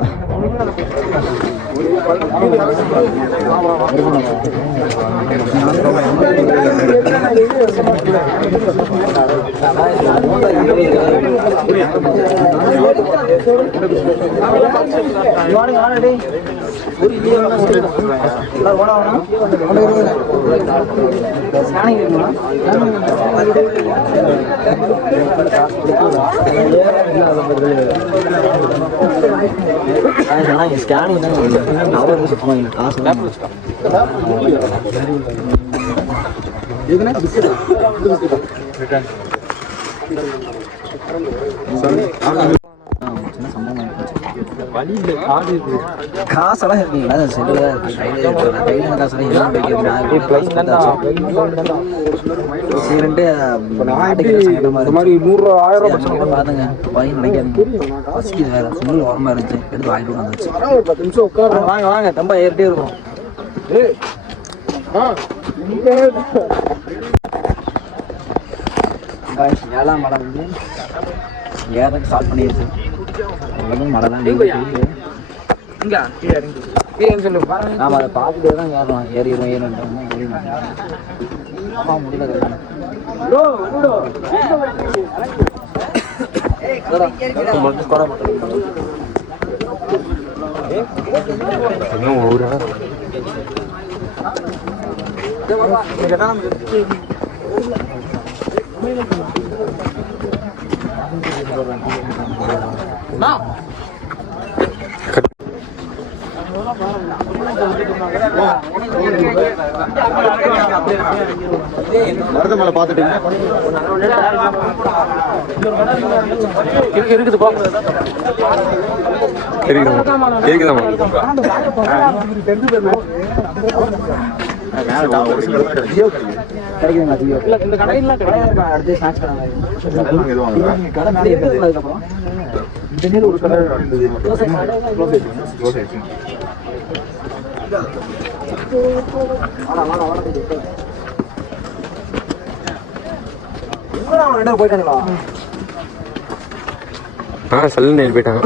ஸ்கேனிங் தான் சுத்தமாக காசு காசெல்லாம் இருக்குங்களா செல்லுல கையில் காசெல்லாம் சரின்ட்டு பாத்துங்க பையன் நினைக்காதுங்க பசிக்குது வேற சும்மா ஓரமா இருந்துச்சு எடுத்து வாங்கிட்டு வந்துச்சு. வாங்க வாங்க ரொம்ப ஏறிட்டே இருக்கும். 7ஆம் மலை வந்து ஏறதுக்கு ஸ்டார்ட் பண்ணிடுச்சு. அவ்வளோதான் மலை தான் நாம் அதை பார்த்துட்டே தான் ஏறணும். ஏறிடுவோம் அப்பா முடியல மருதமலை பார்த்துட்டீங்க இருக்குது போயிட்டாங்களா? சல்லு நேர் போயிட்டாங்க.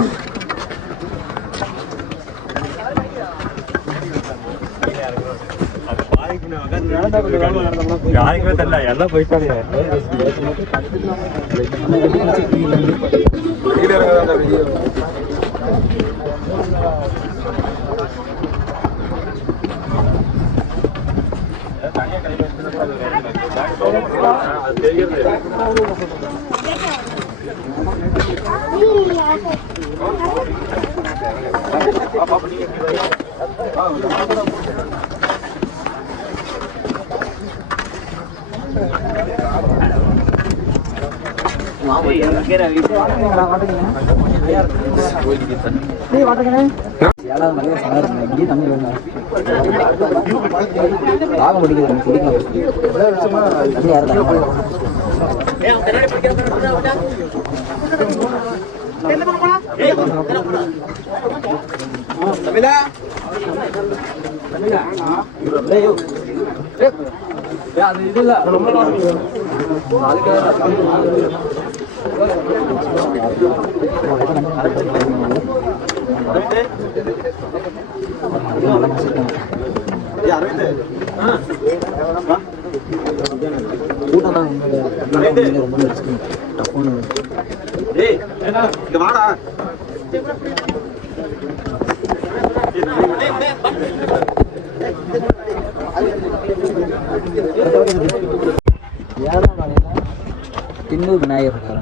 யாருக்குமே தெரியல, எல்லாம் போயிட்டாங்க. தின்னூர் விநாயகர் இருக்காரு.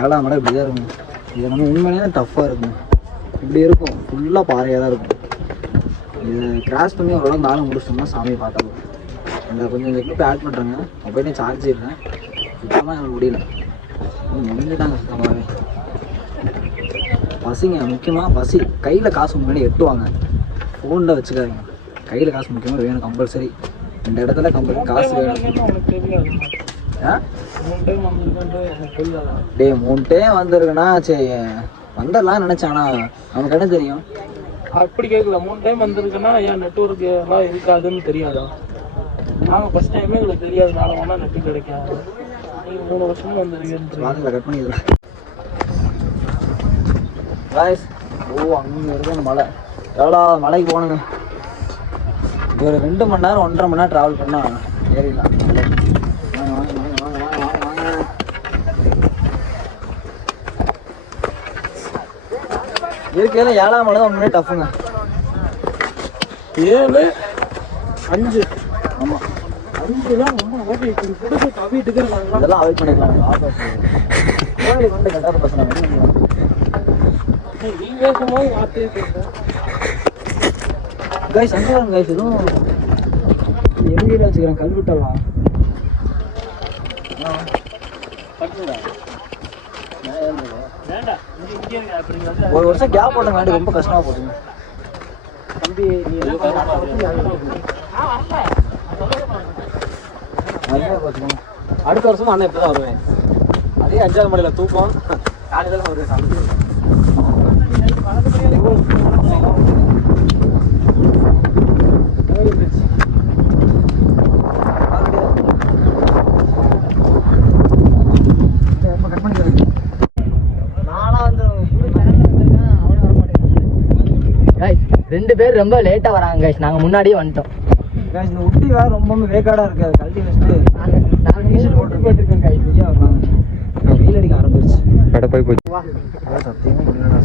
7ஆம் மலை இப்படி தான் இருக்கும். இது நம்ம உண்மையிலே டஃப்பாக இருக்கும். இப்படி இருக்கும், ஃபுல்லாக பாறையாக தான் இருக்கும். இது கிராஸ் பண்ணி ஓரளவுக்கு நாளும் முடிச்சிட்டோம்னா சாமியை பார்த்தாலும் இந்த கொஞ்சம் எக்யூப் ஆட் பண்ணுறாங்க. மொபைலே சார்ஜ் இல்லை, சுத்தமாக எனக்கு முடியல, முடிஞ்சுட்டாங்க சுத்தமாகவே. பசிங்க முக்கியமாக பசி. கையில் காசு முன்னாடி எட்டுவாங்க, ஃபோனில் வச்சுக்காதீங்க. கையில் காசு முக்கியமாக வேணும் கம்பல்சரி. இந்த இடத்துல கம்பெனி காசு வேணும். ஆ? டேய் 3 டைம் வந்திருக்குன்னா சரி வந்துடலாம் நினைச்சானா நமக்கு என்ன தெரியும். அப்படி கேட்கல 3 டைம் வந்திருக்குன்னா ஏன் நெட்ஒர்க் எல்லாம் இருக்காதுன்னு தெரியாதா? நாங்கள் ஃபர்ஸ்ட் டைமே எங்களுக்கு தெரியாதனால வேணா நெட்டு கிடைக்காது. நீங்கள் 3 வருஷமா வந்திருக்கேன். வாங்க கட் பண்ணிடுறேன். காய்ஸ் அங்கே இருக்கு மலை. எவ்வளோ மலைக்கு போகணுங்க. ஒரு 2 மணி நேரம் 1.5 மணி நேரம் ட்ராவல் பண்ணால் ஏறிடலாம். இருக்கையில் 7ஆம் மலை தான் உண்மையே டஃப்புங்க. 7, 5 ஆமாம் 5 தான் ரொம்ப ஓகே. கொடுத்து தவிட்டு இருக்காங்க. இதெல்லாம் அவாய்ட் பண்ணிக்கலாம். கோயிலுக்கு வந்து கட்டாத பசங்க நீ பேசும்போது வார்த்தையே பேசுகிறேன். கைஸ் அங்கே கைஸ் எதுவும் எங்கேயும் வச்சுக்கிறேன் கல்விட்டலாம். ஒரு வருஷம் கேப் போட்டங்காட்டி ரொம்ப கஷ்டமாக போட்டுங்க. தம்பி அடுத்த வருஷம் அண்ணன் இப்பதான் வருவேன். அதே 5ஆவது மலையில தூக்கம் காலையில வருவேன். ரெண்டு பேர் ரொம்ப லேட்டா வராங்க கைஸ். நாங்க முன்னாடியே வந்துட்டோம். இந்த உட்டி வேற ரொம்ப வேக்காடா இருக்கு. அது கழட்டி வச்சுட்டு நாங்க நீச்சல் போட்டுருக்கோம் கைஸ். வெயில் அடிக்க ஆரம்பிச்சிருச்சு. கடை போய் சத்தியமா முடியலடா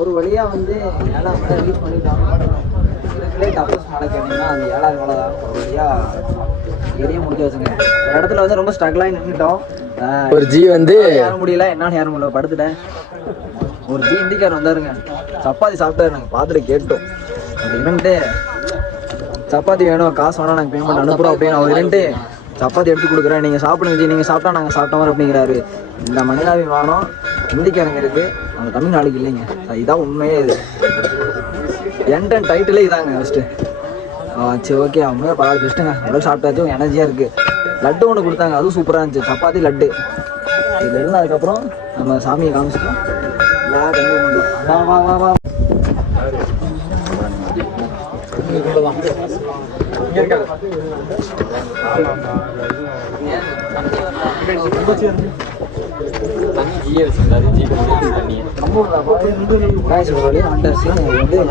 ஒரு வழியா வந்து 7ஆம் மலை ரீச் பண்ணிட்டாங்க. இதுக்குள்ளே டஃபஸ்ட் மலை கேட்டீங்கன்னா அந்த 7ஆவது மலை தான். ஒரு வழியா ஏரியா முடிஞ்சு வச்சுங்க. ஒரு இடத்துல வந்து ரொம்ப ஸ்ட்ரகிளாகி நின்றுட்டோம். ஒரு ஜி வந்து ஏற முடியல. என்னன்னு ஏற முடியல, படுத்துட்டேன். ஒரு ஜி இந்திக்கார் வந்தாருங்க. சப்பாத்தி சாப்பிட்டாரு. நாங்கள் பார்த்துட்டு கேட்டோம். அது என்னன்ட்டு சப்பாத்தி வேணும், காசு வேணா நாங்கள் பேமெண்ட் அனுப்புகிறோம் அப்படின்னு. அவர் என்னன்ட்டு சப்பாத்தி எடுத்து கொடுக்குறேன், நீங்கள் சாப்பிடுங்க ஜி, நீங்கள் சாப்பிட்டா நாங்கள் சாப்பிட்ட மாதிரி அப்படிங்கிறாரு. இந்த மனிதாவி வானம் இந்திக்காரங்க இருக்கு, அந்த தமிழ்நாடுக்கு இல்லைங்க. இதுதான் உண்மையே. இது என்டன் டைட்டிலே இதாங்க ஃபஸ்ட்டு. சரி ஓகே, அவங்க பரவாயில்ல பெஸ்ட்டுங்க. அவ்வளோ சாப்பிட்டாச்சும் எனர்ஜியாக இருக்குது. லட்டு ஒன்று கொடுத்தாங்க, அதுவும் சூப்பராக இருந்துச்சு. சப்பாத்தி லட்டு இதில் இருந்து அதுக்கப்புறம் நம்ம சாமியை காமிச்சிட்டோம். வா வா வா வா வந்து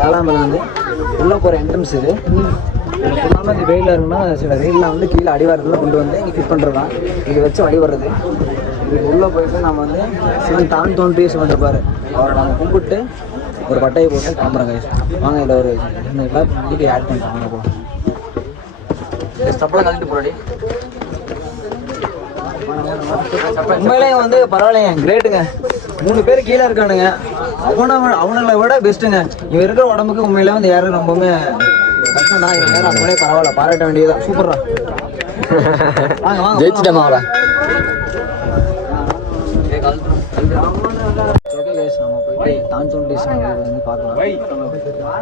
7ஆம் மலை வந்து உள்ளே போகிற என்ட்ரன்ஸ். இது ஃபுல்லாமல் இந்த வெயிலில் இருக்குன்னா சில வெயிலில் வந்து கீழே அடிவாரத்தில் கொண்டு வந்து இங்கே ஃபிட் பண்ணுறதான். இதை வச்சு வழி வர்றது. இதுக்கு உள்ளே போயிட்டு நம்ம வந்து சிவன் தான் தோன்றி சிவன் இருப்பார். அவரை நம்ம கும்பிட்டு ஒரு பட்டையை போட்டு கிளம்புறோம் கைஸ். வாங்க இதில் ஒரு இதுக்கு ஆட் பண்ணிட்டோம். வாங்க போ ஸ்டப்பெல்லாம் கழிட்டு போறாடி. உண்மையிலேயே வந்து பரவாயில்லைங்க, கிரேட்டுங்க. 3 பேர் கீழே இருக்கானுங்க. அவனுங்களை விட பெஸ்ட்டுங்க. இவன் இருக்கிற உடம்புக்கு உண்மையிலே வந்து யாரும் ரொம்பவுமே கஷ்டம் தான். இவங்க நேரம் அவங்களே பரவாயில்ல, பாராட்ட வேண்டியதுதான். சூப்பரா வாங்க வாங்க ஜெயிச்சிட்டேன். ஓகே கைஸ், நம்ம போயிட்டு தான்சோண்டீஸ்வரர் வந்து பார்க்கலாம்.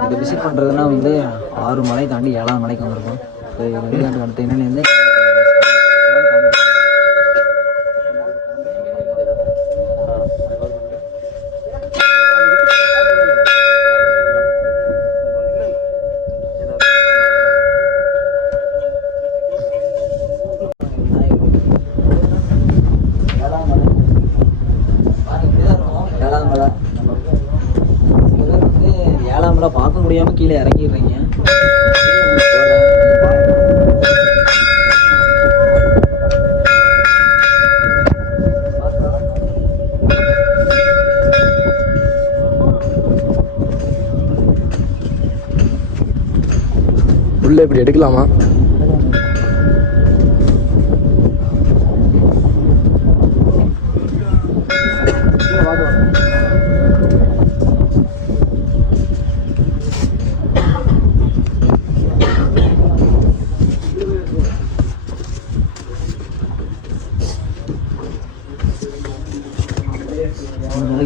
இதை விசிட் பண்ணுறதுனா வந்து 6 மலை தாண்டி 7ஆம் மலைக்கு வந்திருக்கோம். அடுத்து என்னென்னு வந்து பார்க்க முடியாம கீழே இறங்கிடுறீங்க. உள்ள இப்படி எடுக்கலாமா?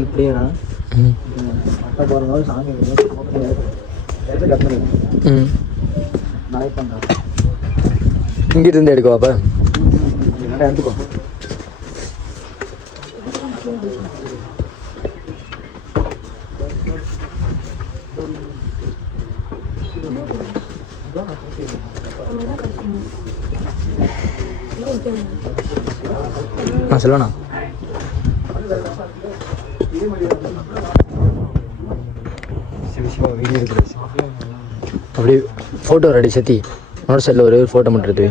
இப்படியேடா ம் மட்டை போகிறனால சாமி கட்டணும் ம் நாளைக்கு பண்ணுறேன். இங்கிட்டு இருந்து எடுக்கவா அப்போ? நல்லா எடுத்துக்கோ. சொல்லுண்ணா. வீடியோ எடுக்கிறது அப்படியே ஃபோட்டோ ரெடி சத்தி நோட் சைடில் ஒரே ஒரு ஃபோட்டோ மட்டும் எடுத்து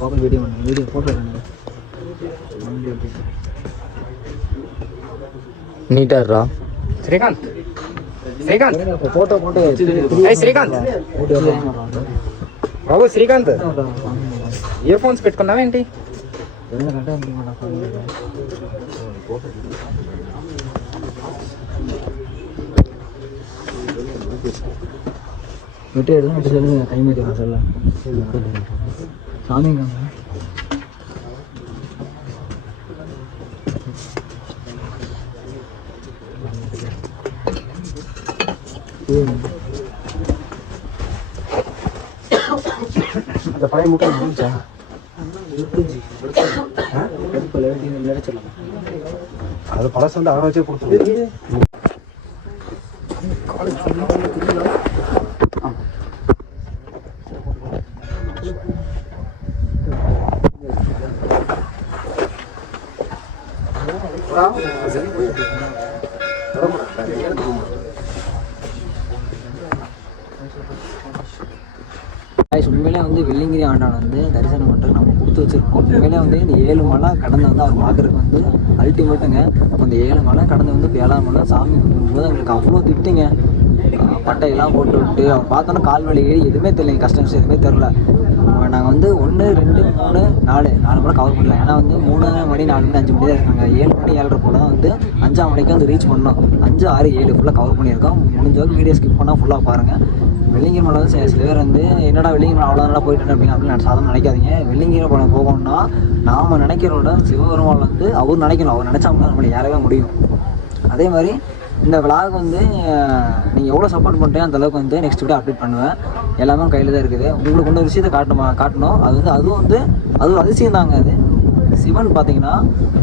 பார்க்க வீடியோ பண்ணு. வீடியோ ஃபோட்டோ நீட்டாக இருடா. ஸ்ரீகாந்த் ஃபோட்டோ போட்டு శ్రీకాంత్ బాబు శ్రీకాంత్ ఇయర్ ఫోన్స్ పెట్టుకున్నావా ఏంటి? வெட்டி எடுத்து அப்படி சொல்லுங்க. கை மாட்டி சொல்ல சாமிங்க அந்த பழைய முட்டை முடிஞ்சா அது பழசு வந்து அவரை வச்சே கொடுத்துருவோம். உண்மையிலே வந்து வெள்ளிங்கிரி ஆண்டான் வந்து தரிசனம் பண்ணுறது நம்ம கொடுத்து வச்சுருக்கோம். உண்மையிலே வந்து இந்த 7 மலை கடந்து வந்து அவர் பார்க்குறதுக்கு வந்து அல்டிமேட்டுங்க. அந்த 7 மலை கடந்து வந்து 7ஆம் மலை சாமி கும்பிடும்போது எங்களுக்கு அவ்வளோ திட்டுங்க. பட்டையெல்லாம் போட்டு விட்டு அவர் பார்த்தோன்னா கால் வலி எதுவுமே தெரியல, கஷ்டம் எதுவுமே தெரில. நாங்கள் வந்து 1, 2, 3, 4 மணி கவர் பண்ணல. ஏன்னா வந்து 3 மணி 4 மணி 5 மணி தான் இருக்காங்க. 7 மணி 7:30 போல் தான் வந்து 5ஆம் மணிக்கு வந்து ரீச் பண்ணோம். 5, 6, 7 ஃபுல்லாக கவர் பண்ணியிருக்கோம். முடிஞ்ச வரைக்கும் வீடியோ ஸ்கிப் பண்ணால் ஃபுல்லாக பாருங்கள். வெள்ளிங்கிரி மலை வந்து சில பேர் வந்து என்னடா வெள்ளிங்கிரி மலை அவ்வளோ நல்லா போயிட்டு அப்படின்னு சாதம் நினைக்காதீங்க. வெள்ளிங்கிரி மலை போகணும்னா நாம் நினைக்கிறோட சிவபெருமாள் வந்து அவர் நினைக்கணும். அவர் நினச்சா நம்மளை ஏறவே முடியும். அதே மாதிரி இந்த விளாக் வந்து நீங்கள் எவ்வளோ சப்போர்ட் பண்ணுறீங்க அந்தளவுக்கு வந்து நெக்ஸ்ட் வீடியோ அப்டேட் பண்ணுவேன். எல்லாமே கையில் தான் இருக்குது. உங்களுக்கு கொண்டு விஷயத்தை காட்டணும். அதுவும் வந்து அது ஒரு அதிசயம் தாங்க. அது சிவன் பார்த்தீங்கன்னா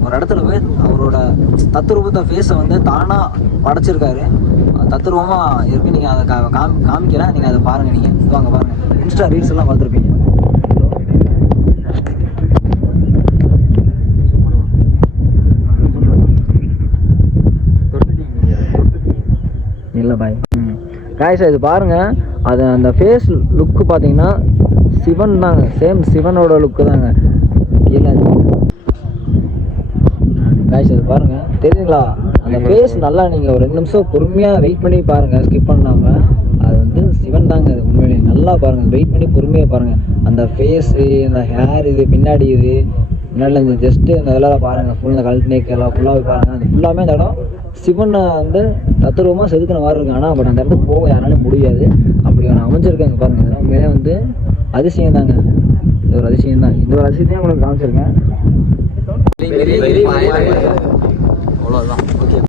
ஒரு இடத்துல போய் அவரோட தத்துரூபத்தை ஃபேஸை வந்து தானாக படைச்சிருக்காரு. தத்துரூபமாக இருக்குது. நீங்கள் அதை காமிக்கிறேன். நீங்கள் அதை பாருங்கள். நீங்கள் வாங்க பாருங்கள். இன்ஸ்டா ரீல்ஸ் எல்லாம் பார்த்துருப்பீங்க. இல்லை பாய் காய்ஸா இது பாருங்கள். அது அந்த ஃபேஸ் லுக்கு பார்த்தீங்கன்னா சிவன் தாங்க. சேம் சிவனோட லுக்கு தாங்க. இல்லை காய்ஸா இது பாருங்கள், தெரியுங்களா? அந்த ஃபேஸ் நல்லா நீங்கள் ஒரு 2 நிமிஷம் பொறுமையாக வெயிட் பண்ணி பாருங்கள், ஸ்கிப் பண்ணாமல். அது வந்து சிவன் தாங்க. அது உண்மையிலே நல்லா பாருங்கள், வெயிட் பண்ணி பொறுமையாக பாருங்கள். அந்த ஃபேஸு, இந்த ஹேர், இது பின்னாடி, இது முன்னாடி இந்த ஜஸ்ட்டு இந்த இதெல்லாம் பாருங்கள். ஃபுல் இந்த கழுத்து நேக்கெல்லாம் ஃபுல்லாகவே பாருங்கள். அது ஃபுல்லாமே அந்த இடம் சிவனை வந்து தத்துரூபமாக செதுக்கின மாதிரி இருக்கு. ஆனால் பட் அந்த இடத்துக்கு போக யாராலும் முடியாது. அப்படி ஒன்று அமைஞ்சிருக்காங்க பாருங்கள். இதெல்லாம் உண்மையிலே வந்து அதிசயம் தாங்க. இது ஒரு அதிசயம் தான். இந்த ஒரு அதிசயத்தையும் உங்களுக்கு காமிச்சிருக்கேன். அவ்வளோதான்.